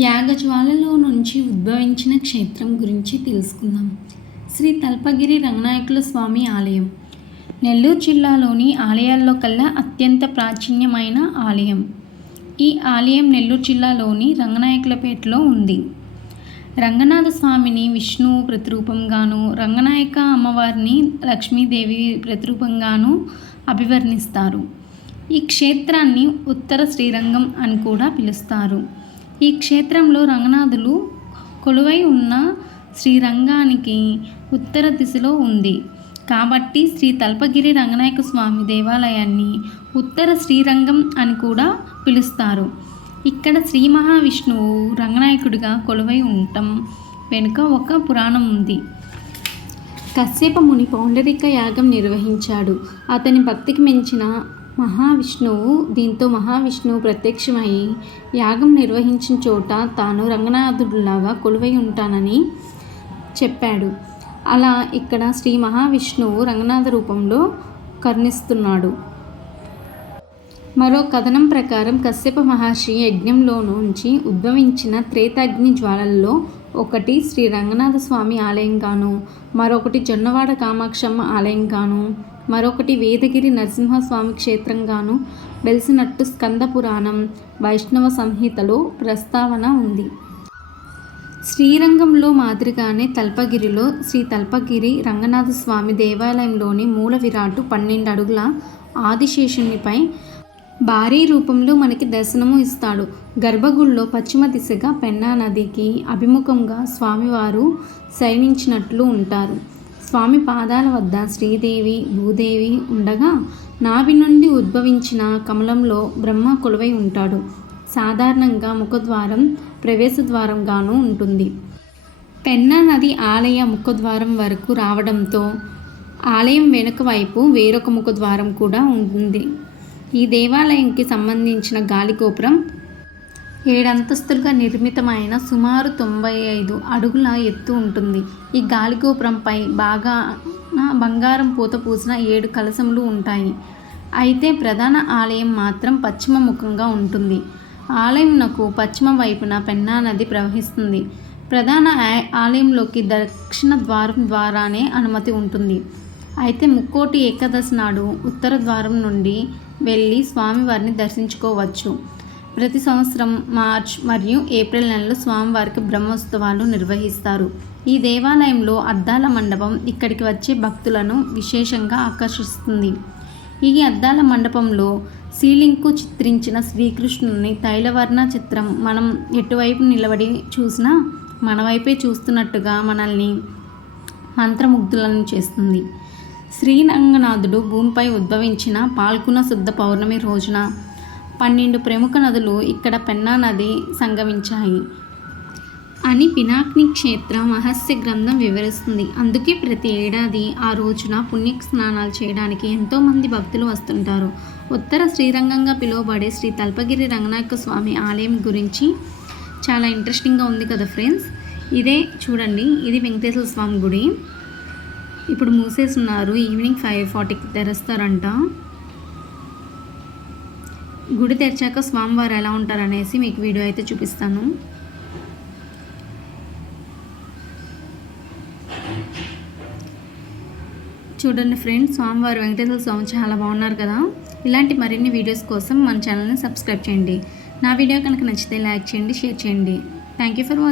యాగజ్వాలలో నుంచి ఉద్భవించిన క్షేత్రం గురించి తెలుసుకుందాం. శ్రీ తల్పగిరి రంగనాయకుల స్వామి ఆలయం నెల్లూరు జిల్లాలోని ఆలయాల్లో కల్లా అత్యంత ప్రాచీనమైన ఆలయం. ఈ ఆలయం నెల్లూరు జిల్లాలోని రంగనాయకులపేటలో ఉంది. రంగనాథ స్వామిని విష్ణువు ప్రతిరూపంగాను, రంగనాయక అమ్మవారిని లక్ష్మీదేవి ప్రతిరూపంగాను అభివర్ణిస్తారు. ఈ క్షేత్రాన్ని ఉత్తర శ్రీరంగం అని కూడా పిలుస్తారు. ఈ క్షేత్రంలో రంగనాథులు కొలువై ఉన్న శ్రీరంగానికి ఉత్తర దిశలో ఉంది కాబట్టి శ్రీ తల్పగిరి రంగనాయక స్వామి దేవాలయాన్ని ఉత్తర శ్రీరంగం అని కూడా పిలుస్తారు. ఇక్కడ శ్రీ మహావిష్ణువు రంగనాయకుడిగా కొలువై ఉండటం వెనుక ఒక పురాణం ఉంది. కశ్యప ముని పౌండరిక యాగం నిర్వహించాడు. అతని భక్తికి మెచ్చిన మహావిష్ణువు దీంతో మహావిష్ణువు ప్రత్యక్షమై యాగం నిర్వహించిన చోట తాను రంగనాథుడిలాగా కొలువై ఉంటానని చెప్పాడు. అలా ఇక్కడ శ్రీ మహావిష్ణువు రంగనాథ రూపంలో కరుణిస్తున్నాడు. మరో కథనం ప్రకారం కశ్యప మహర్షి యజ్ఞంలో నుంచి ఉద్భవించిన త్రేతాగ్ని జ్వాలల్లో ఒకటి శ్రీ రంగనాథ స్వామి ఆలయంగాను, మరొకటి జొన్నవాడ కామాక్షమ్మ ఆలయంగాను, మరొకటి వేదగిరి నరసింహస్వామి క్షేత్రంగాను వెలిసినట్టు స్కంద పురాణం, వైష్ణవ సంహితలో ప్రస్తావన ఉంది. శ్రీరంగంలో మాదిరిగానే తల్పగిరిలో శ్రీ తల్పగిరి రంగనాథ స్వామి దేవాలయంలోని మూల విరాటు 12 అడుగుల ఆదిశేషునిపై భారీ రూపంలో మనకి దర్శనము ఇస్తాడు. గర్భగుడిలో పశ్చిమ దిశగా పెన్నా నదికి అభిముఖంగా స్వామివారు శయనించినట్లు ఉంటారు. స్వామి పాదాల వద్ద శ్రీదేవి భూదేవి ఉండగా నాభి నుండి ఉద్భవించిన కమలంలో బ్రహ్మ కొలువై ఉంటాడు. సాధారణంగా ముఖద్వారం ప్రవేశద్వారంగాను ఉంటుంది. పెన్నా నది ఆలయ ముఖద్వారం వరకు రావడంతో ఆలయం వెనుక వైపు వేరొక ముఖద్వారం కూడా ఉంటుంది. ఈ దేవాలయంకి సంబంధించిన గాలిగోపురం 7 అంతస్తులుగా నిర్మితమైన సుమారు 95 అడుగుల ఎత్తు ఉంటుంది. ఈ గాలిగోపురంపై బాగా బంగారం పూత పూసిన 7 కలశములు ఉంటాయి. అయితే ప్రధాన ఆలయం మాత్రం పశ్చిమ ముఖంగా ఉంటుంది. ఆలయంనకు పశ్చిమ వైపున పెన్నా నది ప్రవహిస్తుంది. ప్రధాన ఆలయంలోకి దక్షిణ ద్వారం ద్వారానే అనుమతి ఉంటుంది. అయితే ముక్కోటి ఏకాదశి నాడు ఉత్తర ద్వారం నుండి వెళ్ళి స్వామివారిని దర్శించుకోవచ్చు. ప్రతి సంవత్సరం మార్చ్ మరియు ఏప్రిల్ నెలలో స్వామివారికి బ్రహ్మోత్సవాలు నిర్వహిస్తారు. ఈ దేవాలయంలో అద్దాల మండపం ఇక్కడికి వచ్చే భక్తులను విశేషంగా ఆకర్షిస్తుంది. ఈ అద్దాల మండపంలో సీలింగ్కు చిత్రించిన శ్రీకృష్ణుని తైలవర్ణ చిత్రం మనం ఎటువైపు నిలబడి చూసినా మన వైపే చూస్తున్నట్టుగా మనల్ని మంత్రముగ్ధులను చేస్తుంది. శ్రీరంగనాథుడు భూమిపై ఉద్భవించిన పాల్గొన శుద్ధ పౌర్ణమి రోజున 12 ప్రముఖ నదులు ఇక్కడ పెన్నా నది సంగమించాయి అని పినాకిని క్షేత్ర మహస్య గ్రంథం వివరిస్తుంది. అందుకే ప్రతి ఏడాది ఆ రోజున పుణ్య స్నానాలు చేయడానికి ఎంతోమంది భక్తులు వస్తుంటారు. ఉత్తర శ్రీరంగంగా పిలువబడే శ్రీ తల్పగిరి రంగనాయక స్వామి ఆలయం గురించి చాలా ఇంట్రెస్టింగ్గా ఉంది కదా ఫ్రెండ్స్. ఇదే చూడండి, ఇది వెంకటేశ్వర స్వామి గుడి. ఇప్పుడు మూసేస్తున్నారు. ఈవినింగ్ 5:40కి తెరుస్తారంట. గుడి తెరిచాక స్వామివారు ఎలా ఉంటారనేసి మీకు వీడియో అయితే చూపిస్తాను. చూడండి ఫ్రెండ్స్, స్వామివారు వెంకటేశ్వర స్వామి చాలా బాగున్నారు కదా. ఇలాంటి మరిన్ని వీడియోస్ కోసం మన ఛానల్ని సబ్స్క్రైబ్ చేయండి. నా వీడియో కనుక నచ్చితే లైక్ చేయండి, షేర్ చేయండి. Thank you for watching.